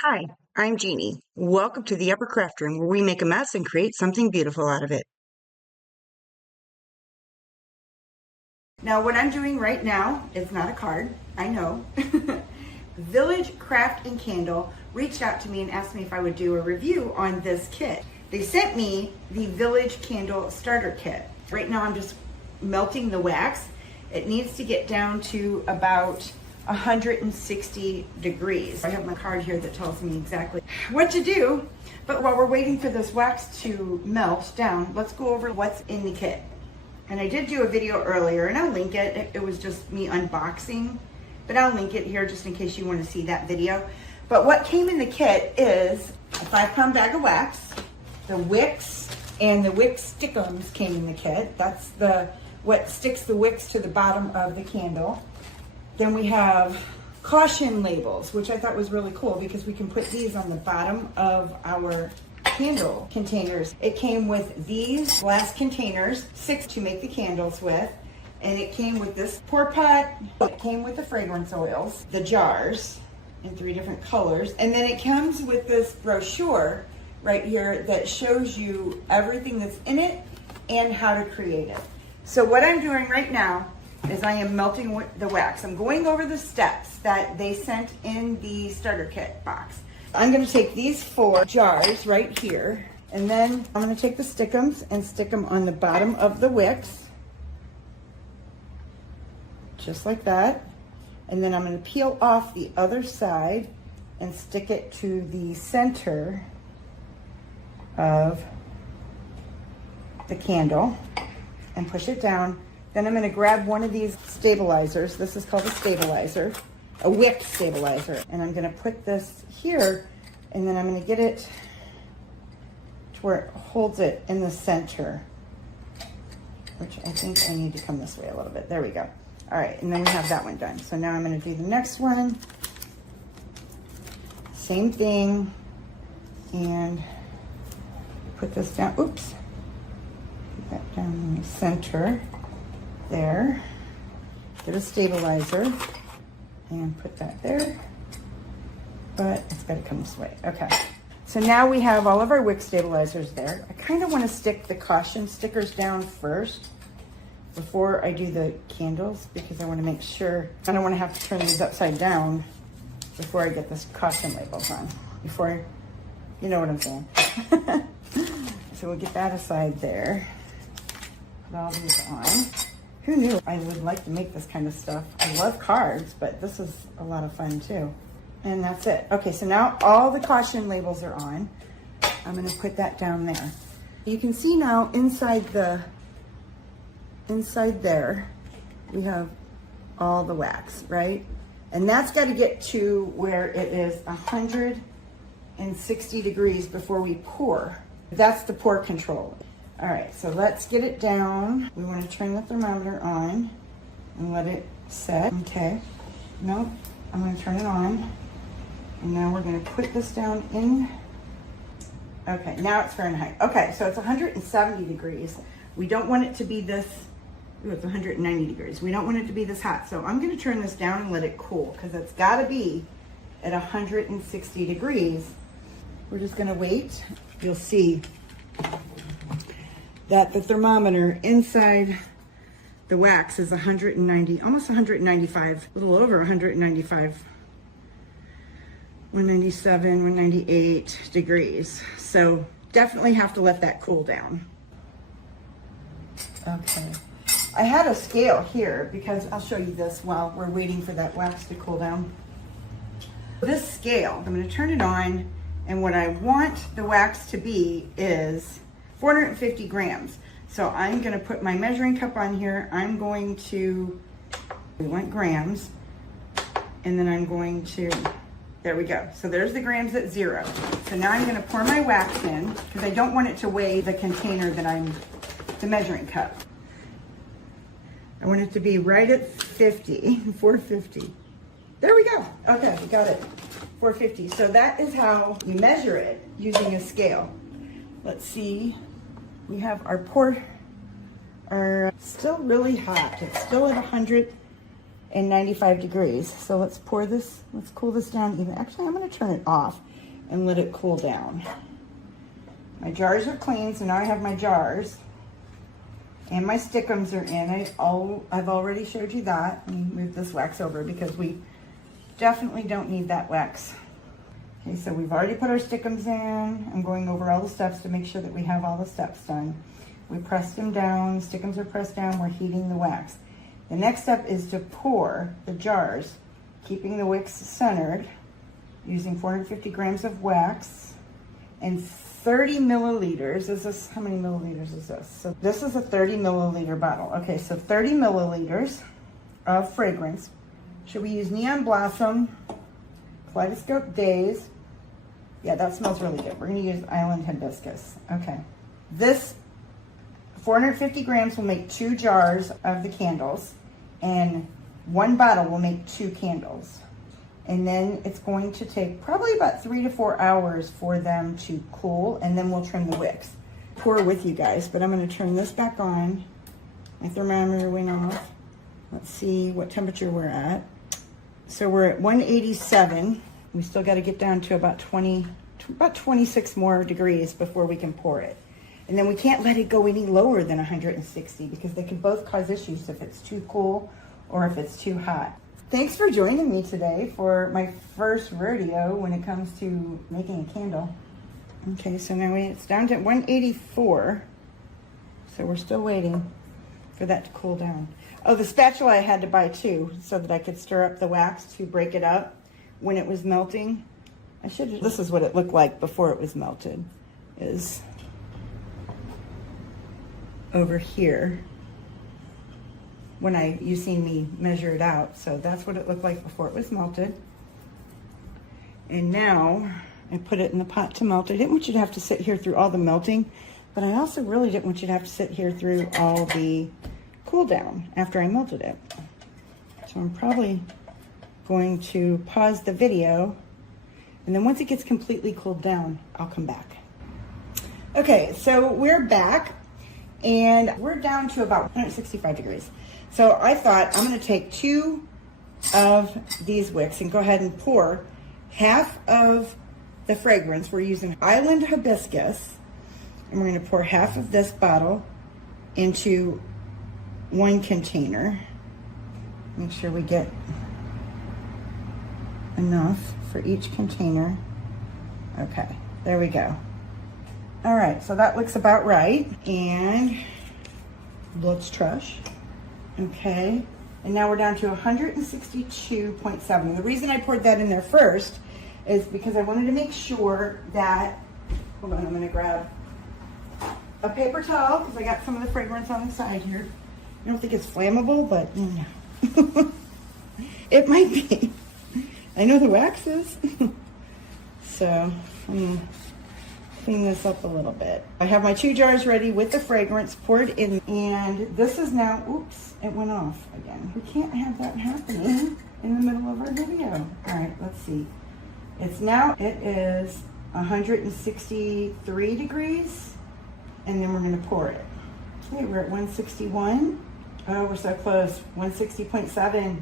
Hi, I'm Jeannie. Welcome to the Upper Craft Room where we make a mess and create something beautiful out of it. Now, what I'm doing right now is not a card, I know. Village Craft and Candle reached out to me and asked me if I would do a review on this kit. They sent me the Village Candle Starter Kit. Right now I'm just melting the wax. It needs to get down to about 160 degrees. I have my card here that tells me exactly what to do. But while we're waiting for this wax to melt down, let's go over what's in the kit. And I did do a video earlier, and I'll link it. It was just me unboxing, but I'll link it here just in case you want to see that video. But what came in the kit is a 5-pound bag of wax, the wicks, and the wicks stickums came in the kit. That's what sticks the wicks to the bottom of the candle. Then we have caution labels, which I thought was really cool because we can put these on the bottom of our candle containers. It came with these glass containers, 6 to make the candles with, and it came with this pour pot. It came with the fragrance oils, the jars in 3 different colors, and then it comes with this brochure right here that shows you everything that's in it and how to create it. So what I'm doing right now is I am melting the wax. I'm going over the steps that they sent in the starter kit box. I'm going to take these 4 jars right here, and then I'm going to take the stickums and stick them on the bottom of the wicks, just like that. And then I'm going to peel off the other side and stick it to the center of the candle and push it down. Then I'm going to grab one of these stabilizers. This is called a stabilizer, a wick stabilizer. And I'm going to put this here, and then I'm going to get it to where it holds it in the center, which I think I need to come this way a little bit. There we go. All right, and then we have that one done. So now I'm going to do the next one. Same thing. And put this down. Oops. Put that down in the center. There, get a stabilizer and put that there, but it's got to come this way. Okay, so now we have all of our wick stabilizers there. I kind of want to stick the caution stickers down first before I do the candles because I want to make sure I don't want to have to turn these upside down before I get this caution labels on, before, you know what I'm saying. So we'll get that aside there, put all these on. Who knew I would like to make this kind of stuff? I love cards, but this is a lot of fun too. And that's it. Okay, so now all the caution labels are on. I'm gonna put that down there. You can see now inside there, we have all the wax, right? And that's gotta get to where it is 160 degrees before we pour. That's the pour control. All right, so let's get it down. We want to turn the thermometer on and let it set. Okay, no, I'm going to turn it on. And now we're going to put this down in. Okay, now it's Fahrenheit. Okay, so it's 170 degrees. We don't want it to be this, it's 190 degrees. We don't want it to be this hot. So I'm going to turn this down and let it cool because it's got to be at 160 degrees. We're just going to wait. You'll see that the thermometer inside the wax is 190, almost 195, a little over 195, 197, 198 degrees. So definitely have to let that cool down. Okay. I had a scale here because I'll show you this while we're waiting for that wax to cool down. This scale, I'm going to turn it on, and what I want the wax to be is 450 grams. So I'm going to put my measuring cup on here. I'm going to, we want grams, and then I'm going to, there we go. So there's the grams at 0. So now I'm going to pour my wax in because I don't want it to weigh the container that I'm, the measuring cup. I want it to be right at 50, 450. There we go. Okay, we got it, 450. So that is how you measure it using a scale. Let's see. We have our pour, still really hot. It's still at 100 and 95 degrees. So let's pour this, let's cool this down even. Actually, I'm gonna turn it off and let it cool down. My jars are clean, so now I have my jars. And my stickums are in. I've already showed you that. Let me move this wax over because we definitely don't need that wax. Okay, so we've already put our stickums in. I'm going over all the steps to make sure that we have all the steps done. We pressed them down, stickums are pressed down, we're heating the wax. The next step is to pour the jars, keeping the wicks centered, using 450 grams of wax and 30 milliliters. Is this, how many milliliters is this? So this is a 30 milliliter bottle. Okay, so 30 milliliters of fragrance. Should we use Neon Blossom, Kaleidoscope Days? Yeah, that smells really good. We're gonna use Island Hibiscus. Okay. This 450 grams will make 2 jars of the candles, and 1 bottle will make 2 candles. And then it's going to take probably about 3 to 4 hours for them to cool, and then we'll trim the wicks. Pour with you guys, but I'm gonna turn this back on. My thermometer went off. Let's see what temperature we're at. So we're at 187. We still gotta get down to about 26 more degrees before we can pour it. And then we can't let it go any lower than 160 because they can both cause issues if it's too cool or if it's too hot. Thanks for joining me today for my first rodeo when it comes to making a candle. Okay, so now it's down to 184. So we're still waiting for that to cool down. Oh, the spatula I had to buy too, so that I could stir up the wax to break it up when it was melting. This is what it looked like before it was melted, is over here. When you seen me measure it out. So that's what it looked like before it was melted. And now I put it in the pot to melt. I didn't want you to have to sit here through all the melting, but I also really didn't want you to have to sit here through all the cool down after I melted it. So I'm probably going to pause the video, and then once it gets completely cooled down, I'll come back. Okay, so we're back, and we're down to about 165 degrees. So I thought I'm gonna take 2 of these wicks and go ahead and pour half of the fragrance. We're using Island Hibiscus, and we're gonna pour half of this bottle into 1 container. Make sure we get enough for each container. Okay, there we go. All right, so that looks about right. And let's trash. Okay, and now we're down to 162.7. The reason I poured that in there first is because I wanted to make sure that, hold on, I'm gonna grab a paper towel because I got some of the fragrance on the side here. I don't think it's flammable, but no. It might be. I know the wax is. So I'm gonna clean this up a little bit. I have my 2 jars ready with the fragrance poured in, and this is now, oops, it went off again. We can't have that happening in the middle of our video. All right, let's see. It is 163 degrees, and then we're gonna pour it. Okay, we're at 161. Oh, we're so close, 160.7.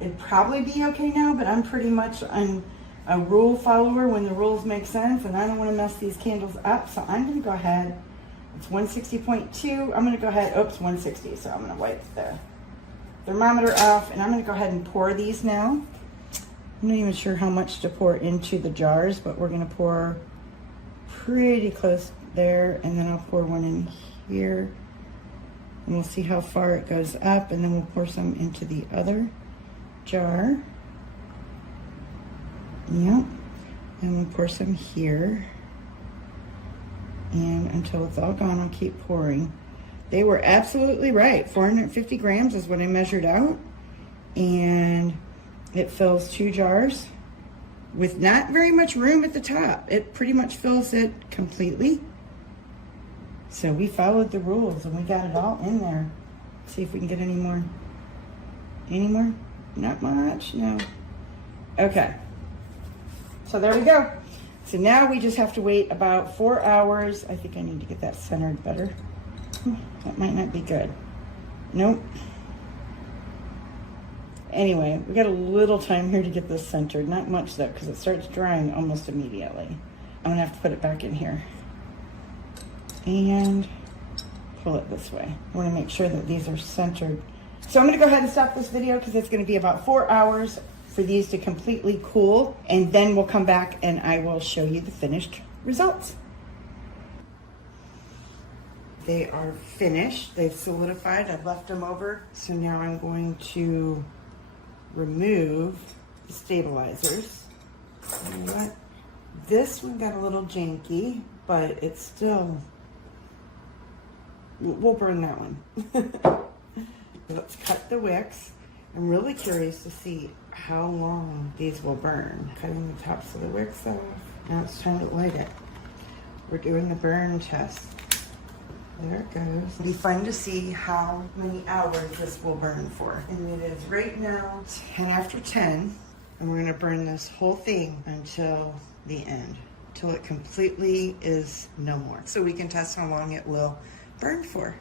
It'd probably be okay now, but I'm pretty much a rule follower when the rules make sense, and I don't want to mess these candles up, so I'm going to go ahead. It's 160.2. I'm going to go ahead, oops, 160. So I'm going to wipe the thermometer off, and I'm going to go ahead and pour these now. I'm not even sure how much to pour into the jars, but we're going to pour pretty close there, and then I'll pour one in here, and we'll see how far it goes up, and then we'll pour some into the other jar. Yep, and we'll pour some here, and until it's all gone, I'll keep pouring. They were absolutely right. 450 grams is what I measured out, and it fills 2 jars with not very much room at the top. It pretty much fills it completely. So we followed the rules, and we got it all in there. Let's see if we can get any more. Any more? Not much, no. Okay. So there we go. So now we just have to wait about 4 hours. I think I need to get that centered better. That might not be good. Nope. Anyway, we got a little time here to get this centered. Not much though, because it starts drying almost immediately. I'm gonna have to put it back in here and pull it this way. I wanna make sure that these are centered. So I'm gonna go ahead and stop this video because it's gonna be about 4 hours for these to completely cool, and then we'll come back and I will show you the finished results. They are finished, they've solidified, I've left them over. So now I'm going to remove the stabilizers. You know what? This one got a little janky, but it's still, we'll burn that one. Let's cut the wicks. I'm really curious to see how long these will burn. Cutting the tops of the wicks off. Now it's time to light it. We're doing the burn test. There it goes. It'll be fun to see how many hours this will burn for. And it is right now 10 after 10. And we're gonna burn this whole thing until the end, till it completely is no more. So we can test how long it will burn for.